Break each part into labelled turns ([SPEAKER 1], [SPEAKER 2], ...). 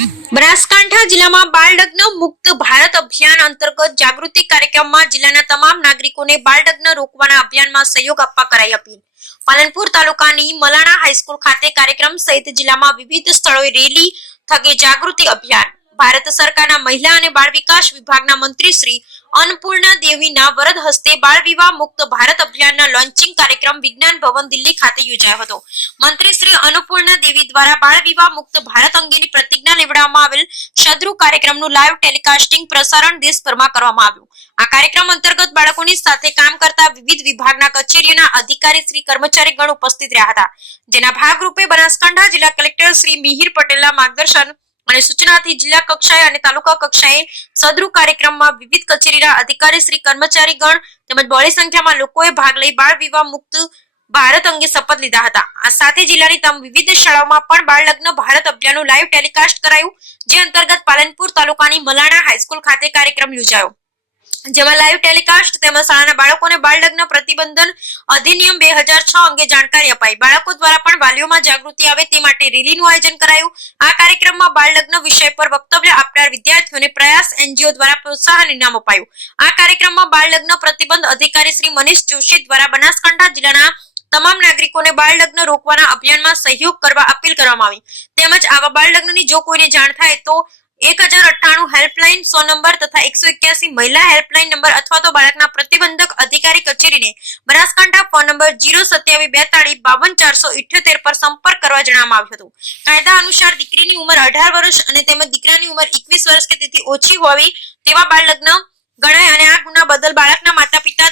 [SPEAKER 1] બનાસકાંઠા જિલ્લામાં બાળ લગ્ન મુક્ત ભારત અભિયાન અંતર્ગત જાગૃતિ કાર્યક્રમમાં જિલ્લાના તમામ નાગરિકોને બાળ લગ્ન રોકવાના અભિયાનમાં સહયોગ આપવા કરાઈ અપીલ. પાલનપુર તાલુકાની મલાણા હાઈસ્કૂલ ખાતે કાર્યક્રમ સહિત જિલ્લામાં વિવિધ સ્થળોએ રેલી થકી જાગૃતિ અભિયાન. ભારત સરકારના મહિલા અને બાળ વિકાસ વિભાગના મંત્રી શ્રી અન્નપૂર્ણા દેવીના વરદ હસ્તે બાળ વિવાહ મુક્ત ભારત અભિયાનના લોન્ચિંગ કાર્યક્રમ વિજ્ઞાન ભવન દિલ્હી ખાતે યોજાયો હતો. મંત્રી શ્રી અન્નપૂર્ણા દેવી દ્વારા બાળ વિવાહ મુક્ત ભારત અંગેની પ્રતિજ્ઞા લેવડાવવામાં આવેલ શદ્રુ કાર્યક્રમનું લાઈવ ટેલિકાસ્ટિંગ પ્રસારણ દેશભરમાં કરવામાં આવ્યું. આ કાર્યક્રમ અંતર્ગત બાળકોની સાથે કામ કરતા વિવિધ વિભાગના કચેરીઓના અધિકારી શ્રી કર્મચારીગણ ઉપસ્થિત રહ્યા હતા. જેના ભાગરૂપે બનાસકાંઠા જિલ્લા કલેક્ટર શ્રી મિહિર પટેલના માર્ગદર્શન અને સૂચનાથી જિલ્લા કક્ષાએ અને તાલુકા કક્ષાએ સદરુ કાર્યક્રમમાં વિવિધ કચેરીના અધિકારી શ્રી કર્મચારીગણ તેમજ બહોળી સંખ્યામાં લોકોએ ભાગ લઈ બાળ વિવાહ મુક્ત ભારત અંગે શપથ લીધા હતા. આ સાથે જિલ્લાની તમામ વિવિધ શાળાઓમાં પણ બાળ લગ્ન ભારત અભિયાનનું લાઈવ ટેલિકાસ્ટ કરાયું, જે અંતર્ગત પાલનપુર તાલુકાની મલાણા હાઈસ્કૂલ ખાતે કાર્યક્રમ યોજાયો. જેમાં લાઈવ ટેલિકાસ્ટ તેમજ શાળાના બાળકોને બાળ લગ્ન પ્રતિબંધન અધિનિયમ બે હજાર છ અંગે જાણકારી અપાઈ. બાળકો દ્વારા પણ વાલીઓમાં જાગૃતિ આવે તે માટે રેલીનું આયોજન કરાયું. આ કાર્યક્રમમાં બાળ લગ્ન વિષય પર વક્તવ્ય આપનાર વિદ્યાર્થીઓને પ્રયાસ એનજીઓ દ્વારા પ્રોત્સાહન ઇનામ અપાયું. આ કાર્યક્રમમાં બાળ લગ્ન પ્રતિબંધ અધિકારી શ્રી મનીષ જોશી દ્વારા બનાસકાંઠા જિલ્લાના તમામ નાગરિકોને બાળ લગ્ન રોકવાના અભિયાનમાં સહયોગ કરવા અપીલ કરવામાં આવી. તેમજ આવા બાળ લગ્નની જો કોઈને જાણ થાય તો એક હજાર અઠ્ઠાણું હેલ્પલાઇન સો નંબર તથા એકસો એક્યાસી મહિલા હેલ્પલાઇન નંબર અથવા તો બાળકના પ્રતિબંધક અધિકારી કચેરીને બનાસકાંઠા ફોન નંબર જીરો સત્યાવીસ બેતાળીસ બાવન ચારસો ઇઠ્યોતેર પર સંપર્ક કરવા જણાવવામાં આવ્યું હતું. કાયદા અનુસાર દીકરીની ઉંમર અઢાર વર્ષ અને તેમજ દીકરાની ઉંમર એકવીસ વર્ષ કે તેથી ઓછી હોવી તેવા બાળ લગ્ન ગણાય અને આ ગુના બદલ બાળકના માતા પિતા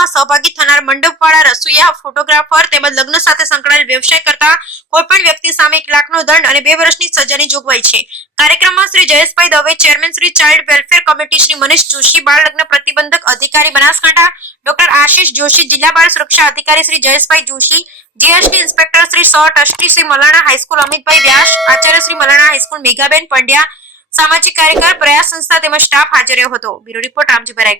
[SPEAKER 1] તેમજ સહભાગી થનાર મંડપવાળા રસોઈયા, ફોટોગ્રાફર તેમજ લગ્ન સાથે સંકળાયેલ વ્યવસાય કરતા કોઈપણ વ્યક્તિ સામે એક લાખનો દંડ અને બે વર્ષની સજાની જોગવાઈ છે. કાર્યક્રમમાં Shri Jayeshbhai Dave, chairman Shri child welfare committee Shri Manish Joshi, બાળ લગ્ન પ્રતિબંધક અધિકારી બનાસકાંઠા, ડોક્ટર આશીષ જોશી, જિલ્લા બાળ સુરક્ષા અધિકારી શ્રી જયેશભાઈ જોશી, જીએસટી ઇન્સ્પેક્ટર શ્રી સો trustee Shri Malana high school Amitbhai Vyas, Acharya Shri Malana high school Meghaben Pandya, સામાજિક કાર્યકર, પ્રયાસ સંસ્થા તેમજ સ્ટાફ હાજર હતો. Bureau report Ramjibhai Raigor